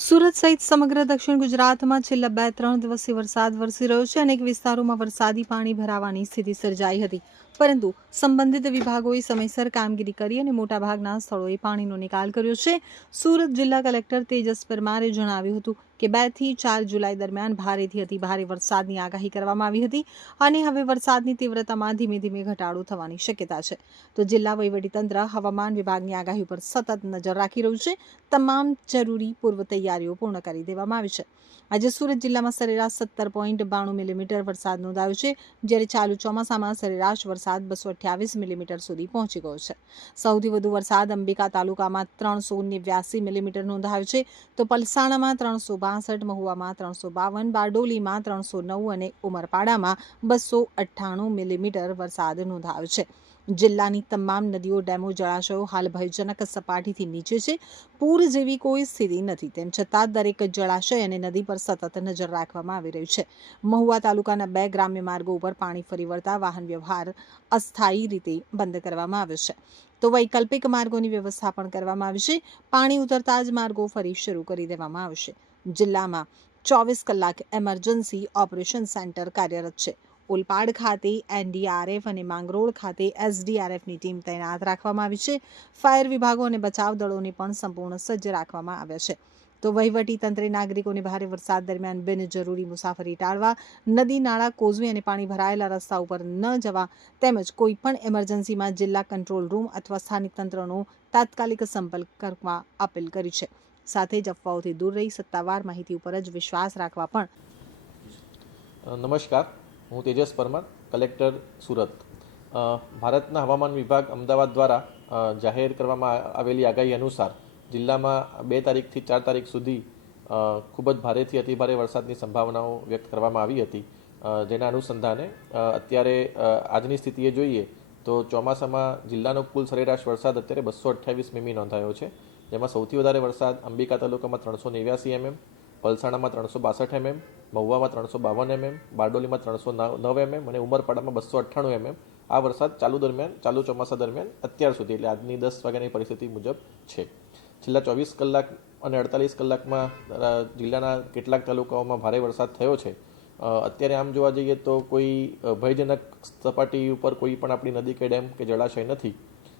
સુરત સહિત સમગ્ર દક્ષિણ ગુજરાતમાં છેલ્લા 2-3 દિવસથી વરસાદ વરસી રહ્યો છે. અનેક વિસ્તારોમાં વરસાદી પાણી ભરાવાની સ્થિતિ સર્જાઈ હતી, પરંતુ સંબંધિત વિભાગોએ સમયસર કામગીરી કરી અને મોટાભાગના સ્થળોએ પાણીનો નિકાલ કર્યો છે. સુરત જિલ્લા કલેક્ટર તેજસ પરમારે જણાવ્યું હતું કે 2 થી 4 જુલાઈ દરમિયાન ભારેથી અતિભારે વરસાદની આગાહી કરવામાં આવી હતી અને હવે વરસાદની તીવ્રતામાં ધીમે ધીમે ઘટાડો થવાની શક્યતા છે. તો જિલ્લા વહીવટીતંત્ર હવામાન વિભાગની આગાહી પર સતત નજર રાખી રહ્યું છે. તમામ જરૂરી પૂર્વ તૈયારીઓ પૂર્ણ કરી દેવામાં આવી છે. આજે સુરત જિલ્લામાં સરેરાશ 17.92 મિલીમીટર વરસાદ નોંધાયો છે, જ્યારે ચાલુ ચોમાસામાં સરેરાશ વરસાદ 228 મિલીમીટર સુધી પહોંચી ગયો છે. સૌથી વધુ વરસાદ અંબિકા તાલુકામાં 389 મિલીમીટર નોંધાયો છે, તો પલસાણામાં 362, મહુવામાં 352, બારડોલીમાં 309 અને ઉમરપાડામાં 298 મિલીમીટર વરસાદ નોંધાયો છે. જિલ્લાની તમામ નદીઓ, ડેમો, જળાશયો હાલ ભયજનક સપાટીથી નીચે છે. પૂર જેવી કોઈ સ્થિતિ નથી. તેમ છતાં દરેક જળાશય અને નદી પર સતત નજર રાખવામાં આવી રહી છે. મહુવા તાલુકાના 2 ગ્રામ્ય માર્ગો ઉપર પાણી ફરી વળતા વાહન વ્યવહાર અસ્થાયી રીતે બંધ કરવામાં આવ્યો છે, તો વૈકલ્પિક માર્ગોની વ્યવસ્થા પણ કરવામાં આવી છે. પાણી ઉતરતા જ માર્ગો ફરી શરૂ કરી દેવામાં આવશે. જિલ્લામાં 24 કલાક એમરજન્સી ઓપરેશન સેન્ટર કાર્યરત છે. ઓલપાડ ખાતે એનડીઆરએફ અને માંગરોળ ખાતે એસડીઆરએફની ટીમ તૈનાત રાખવામાં આવી છે. ફાયર વિભાગો અને બચાવ દળોને પણ સંપૂર્ણ સજ્જ રાખવામાં આવ્યા છે. તો વહીવટી તંત્રે નાગરિકોને ભારે વરસાદ દરમિયાન બિનજરૂરી મુસાફરી ટાળવા, નદી, નાળા, કોઝવે અને પાણી ભરાયેલા રસ્તા ઉપર ન જવા તેમજ કોઈપણ એમરજન્સીમાં જિલ્લા કંટ્રોલ રૂમ અથવા સ્થાનિક તંત્રનો તાત્કાલિક સંપર્ક કરવા અપીલ કરી છે. સાથે જ અફવાઓથી દૂર રહી સત્તાવાર માહિતી ઉપર જ વિશ્વાસ રાખવા પણ. નમસ્કાર, હું તેજસ પરમાર, કલેક્ટર સુરત. ભારતના હવામાન વિભાગ અમદાવાદ દ્વારા જાહેર કરવામાં આવેલી આગાહી અનુસાર જિલ્લામાં 2 તારીખથી 4 તારીખ સુધી ખૂબ જ ભારેથી અતિભારે વરસાદની સંભાવનાઓ વ્યક્ત કરવામાં આવી હતી. જેના અનુસંધાને અત્યારે આજની સ્થિતિએ જોઈએ તો ચોમાસામાં જિલ્લાનો કુલ સરેરાશ વરસાદ અત્યારે 228 મીમી નોંધાયો છે, જેમાં સૌથી વધારે વરસાદ અંબિકા તાલુકામાં 389 mm, પલસાણામાં 362 mm, મહુવામાં 352 mm, બારડોલીમાં 309 mm અને ઉમરપાડામાં 298 mm આ વરસાદ ચાલુ ચોમાસા દરમિયાન અત્યાર સુધી એટલે આજની 10 વાગ્યાની પરિસ્થિતિ મુજબ છે. છેલ્લા 24 કલાક અને 48 કલાકમાં જિલ્લાના કેટલાક તાલુકાઓમાં ભારે વરસાદ થયો છે. અત્યારે આમ જોવા જઈએ તો કોઈ ભયજનક સપાટી ઉપર કોઈ પણ આપણી નદી કે ડેમ કે જળાશય નથી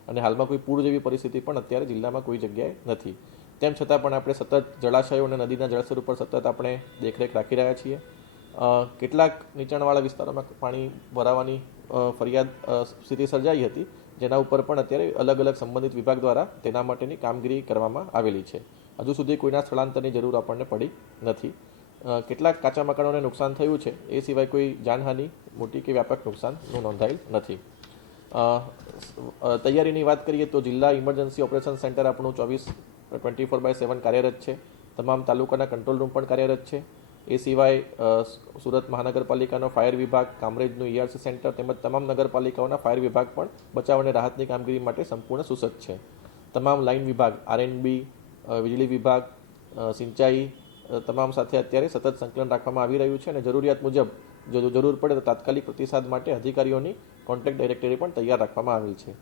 અને હાલમાં કોઈ પૂર જેવી પરિસ્થિતિ પણ અત્યારે જિલ્લામાં કોઈ જગ્યાએ નથી. તેમ છતાં પણ આપણે સતત જળાશયો અને નદીના જળસ્તર ઉપર સતત આપણે દેખરેખ રાખી રહ્યા છીએ. કેટલાક નીચાણવાળા વિસ્તારોમાં પાણી ભરાવાની ફરિયાદ સ્થિતિ સર્જાઈ હતી, જેના ઉપર પણ અત્યારે અલગ અલગ સંબંધિત વિભાગ દ્વારા તેના માટેની કામગીરી કરવામાં આવેલી છે. હજુ સુધી કોઈના સ્થળાંતરની જરૂર આપણને પડી નથી. કેટલાક કાચા મકાનોને નુકસાન થયું છે, એ સિવાય કોઈ જાનહાનિ મોટી કે વ્યાપક નુકસાનનું નોંધાયેલ નથી. તૈયારીની વાત કરીએ તો જિલ્લા ઇમરજન્સી ઓપરેશન સેન્ટર આપણું 24/7 કાર્યરત છે. તમામ તાલુકાના કંટ્રોલ રૂમ પણ કાર્યરત છે. એ સિવાય સુરત મહાનગરપાલિકાનો ફાયર વિભાગ, કામરેજનું ERC સેન્ટર તેમજ તમામ નગરપાલિકાઓના ફાયર વિભાગ પણ બચાવ અને રાહતની કામગીરી માટે સંપૂર્ણ સુસજ્જ છે. તમામ લાઇન વિભાગ, RNB, વીજળી વિભાગ, સિંચાઈ તમામ સાથે અત્યારે સતત સંકલન રાખવામાં આવી રહ્યું છે અને જરૂરિયાત મુજબ જો જરૂર પડે તો તાત્કાલિક પ્રતિસાદ માટે અધિકારીઓની કોન્ટેક્ટ ડાયરેક્ટરી પણ તૈયાર રાખવામાં આવેલ છે.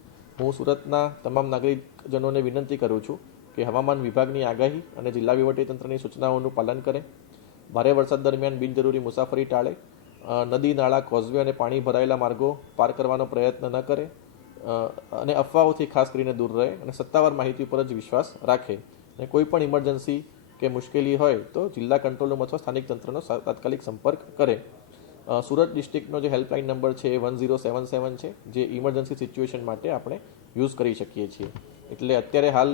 હું સુરતના તમામ નાગરિકજનોને વિનંતી કરું છું કે હવામાન વિભાગની આગાહી અને જિલ્લા વહીવટીતંત્રની સૂચનાઓનું પાલન કરે. ભારે વરસાદ દરમિયાન બિનજરૂરી મુસાફરી ટાળે. નદી, નાળા, કોઝવે અને પાણી ભરાયેલા માર્ગો પાર કરવાનો પ્રયત્ન ન કરે અને અફવાઓથી ખાસ કરીને દૂર રહે અને સત્તાવાર માહિતી પર જ વિશ્વાસ રાખે. અને કોઈ પણ ઇમરજન્સી કે મુશ્કેલી હોય તો જિલ્લા કંટ્રોલ રૂમ અથવા સ્થાનિક તંત્રનો તાત્કાલિક સંપર્ક કરે. સુરત ડિસ્ટ્રિક્ટનો જે હેલ્પલાઇન નંબર છે એ 1077 છે, જે ઇમરજન્સી સિચ્યુએશન માટે આપણે યુઝ કરી શકીએ છીએ. એટલે અત્યારે હાલ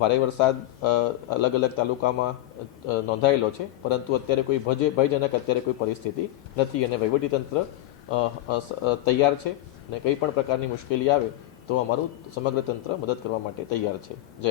ભારે વરસાદ અલગ અલગ તાલુકામાં નોંધાયેલો છે, પરંતુ અત્યારે કોઈ ભયજનક અત્યારે કોઈ પરિસ્થિતિ નથી અને વહીવટીતંત્ર તૈયાર છે અને કંઈ પણ પ્રકારની મુશ્કેલી આવે તો અમારું સમગ્ર તંત્ર મદદ કરવા માટે તૈયાર છે. જય હિન્દ.